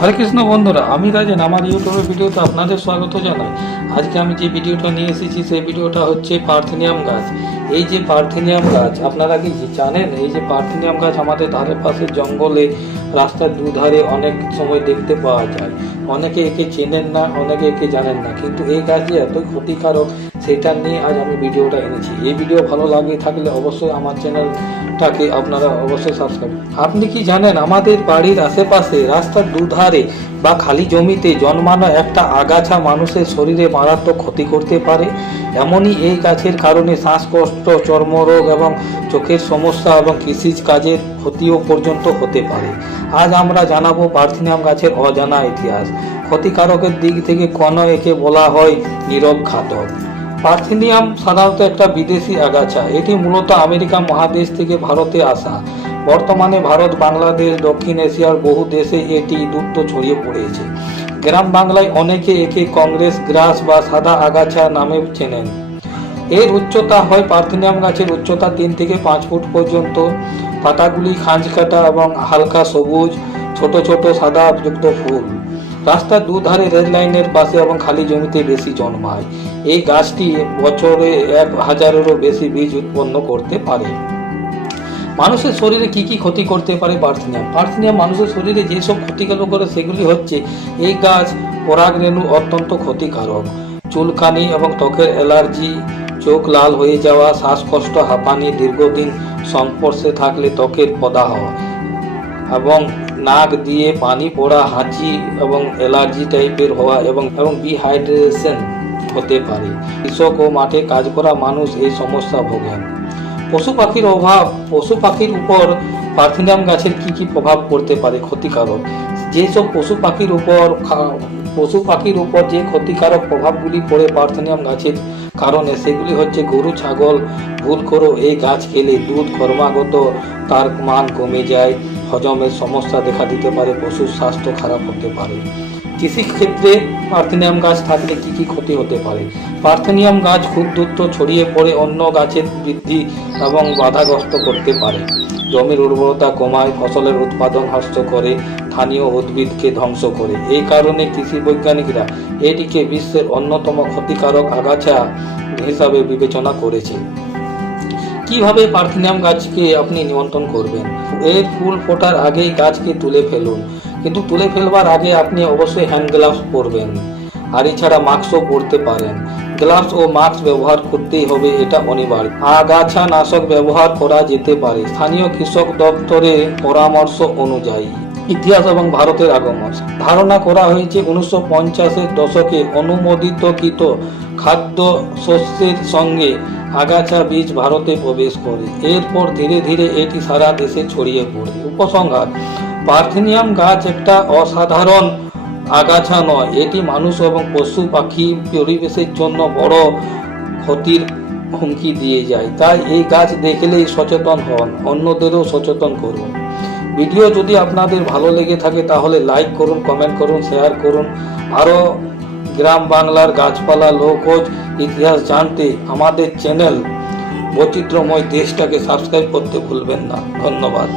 হরে কৃষ্ণ বন্ধুরা, আমি রাজেন। আমার ইউটিউবের ভিডিওতে আপনাদের স্বাগত জানাই। আজকে আমি যে ভিডিওটা নিয়ে এসেছি সেই ভিডিওটা হচ্ছে পার্থেনিয়াম গাছ। এই যে পার্থেনিয়াম গাছ, আপনারা কি জানেন এই যে পার্থেনিয়াম গাছ আমাদের ধারের পাশে জঙ্গলে, রাস্তার দুধারে অনেক সময় দেখতে পাওয়া যায়। অনেকে একে চেনেন না, অনেকে একে জানেন না, কিন্তু এই গাছ যে এত ক্ষতিকারক সেটা নিয়ে আজ আমি ভিডিওটা এনেছি। এই ভিডিও ভালো লাগে থাকলে অবশ্যই আমার চ্যানেলটাকে আপনারা অবশ্যই সাবস্ক্রাইব। আপনি কি জানেন আমাদের বাড়ির আশেপাশে রাস্তার দুধারে বা খালি জমিতে জন্মানো একটা আগাছা মানুষের শরীরে মারাত্মক ক্ষতি করতে পারে? এমনই এই গাছের কারণে শ্বাসকষ্ট, চর্মরোগ এবং চোখের সমস্যা এবং কৃষি কাজের ক্ষতিও পর্যন্ত হতে পারে। আজ আমরা জানাবো পার্থেনিয়াম গাছের অজানা ইতিহাস। ক্ষতিকারকের দিক থেকে কেন একে বলা হয় নীরব ঘাতক। পার্থেনিয়াম সাধারণত একটা বিদেশি আগাছা। এটি মূলত আমেরিকা মহাদেশ থেকে ভারতে আসা। বর্তমানে ভারত, বাংলাদেশ, দক্ষিণ এশিয়ার বহু দেশে এটি দ্রুত ছড়িয়ে পড়েছে। গ্রাম বাংলায় অনেকে একে কংগ্রেস গ্রাস বা সাদা আগাছা নামে চেনেন। এর উচ্চতা হয়, পার্থেনিয়াম গাছের উচ্চতা 3 থেকে 5 ফুট পর্যন্ত। পাতাগুলি খাঁজ কাটা এবং হালকা সবুজ, ছোট ছোট সাদা যুক্ত ফুল। রাস্তার দুধারে, রেল লাইনের পাশে এবং খালি জমিতে বেশি জন্মায়। এই গাছটি বছরে 1000-এরও বেশি বীজ উৎপন্ন করতে পারে। মানুষের শরীরে কি কি ক্ষতি করতে পারে পার্থেনিয়াম মানুষের শরীরে যেসব ক্ষতিকারক করে সেগুলি হচ্ছে: এই গাছ পরাগরেণু অত্যন্ত ক্ষতিকারক, চুলকানি এবং ত্বকের অ্যালার্জি, চোখ লাল হয়ে যাওয়া, শ্বাসকষ্ট, হাঁপানি, দীর্ঘদিন সংস্পর্শে থাকলে ত্বকের প্রদাহ এবং নাক দিয়ে পানি পড়া, হাঁচি এবং অ্যালার্জি টাইপের হওয়া এবং ডিহাইড্রেশন হতে পারে। কৃষক ও মাঠে কাজ করা মানুষ এই সমস্যা ভোগেন। পশু পাখির উপর পার্থেনিয়াম গাছের কি কি প্রভাব পড়তে পারে ক্ষতিকারক। যেসব পশু পাখির উপর যে ক্ষতিকারক প্রভাবগুলি পড়ে পার্থেনিয়াম গাছের কারণে, সেগুলি হচ্ছে: গরু ছাগল ভুল করে এই গাছ খেলে দুধ ক্রমাগত তার মান কমে যায়, হজমের সমস্যা দেখা দিতে পারে, পশুর স্বাস্থ্য খারাপ হতে পারে। কৃষিক্ষেত্রে পার্থেনিয়াম গাছ থাকলে কি কি ক্ষতি হতে পারে? পার্থেনিয়াম গাছ খুব দ্রুত ছড়িয়ে পড়ে অন্য গাছের বৃদ্ধি এবং বাধাগ্রস্ত করতে পারে। জমির উর্বরতা কমায়, ফসলের উৎপাদন হ্রাস করে, স্থানীয় উদ্ভিদকে ধ্বংস করে। এই কারণে কৃষি বৈজ্ঞানিকরা এটিকে বিশ্বের অন্যতম ক্ষতিকারক আগাছা হিসাবে বিবেচনা করেছে। কিভাবে পার্থেনিয়াম গাছকে আপনি নিয়ন্ত্রণ করবেন? এর ফুল ফোটার আগেই গাছকে তুলে ফেলুন, কিন্তু তুলে ফেলবার আগে আপনি অবশ্যই হ্যান্ড গ্লাভস পরবেন, আর এছাড়া মাস্কও পরতে পারেন। গ্লাভস ও মাস্ক ব্যবহার করতেই হবে, এটা অনিবার্য। আগাছা নাশক ব্যবহার করা যেতে পারে স্থানীয় কৃষক দপ্তরের পরামর্শ অনুযায়ী। ইতিহাস এবং ভারতের আগমন। ধারণা করা হয়েছে 1950-এর দশকে অনুমোদিতকৃত খাদ্য শস্যের সঙ্গে আগাছা বীজ ভারতে প্রবেশ করে। এরপর ধীরে ধীরে এটি সারা দেশে ছড়িয়ে পড়ে। উপসংহার: পার্থেনিয়াম গাছ একটা অসাধারণ আগাছা নয়, এটি মানুষ এবং পশু পাখি পরিবেশের জন্য বড় ক্ষতির হুমকি দিয়ে যায়। তাই এই গাছ দেখলেই সচেতন হন, অন্যদেরও সচেতন করুন। ভিডিও যদি আপনাদের ভালো লেগে থাকে তাহলে লাইক করুন, কমেন্ট করুন, শেয়ার করুন। আরও গ্রাম বাংলার গাছপালা, লোকজ ইতিহাস জানতে আমাদের চ্যানেল বৈচিত্র্যময় দেশটাকে সাবস্ক্রাইব করতে ভুলবেন না। ধন্যবাদ।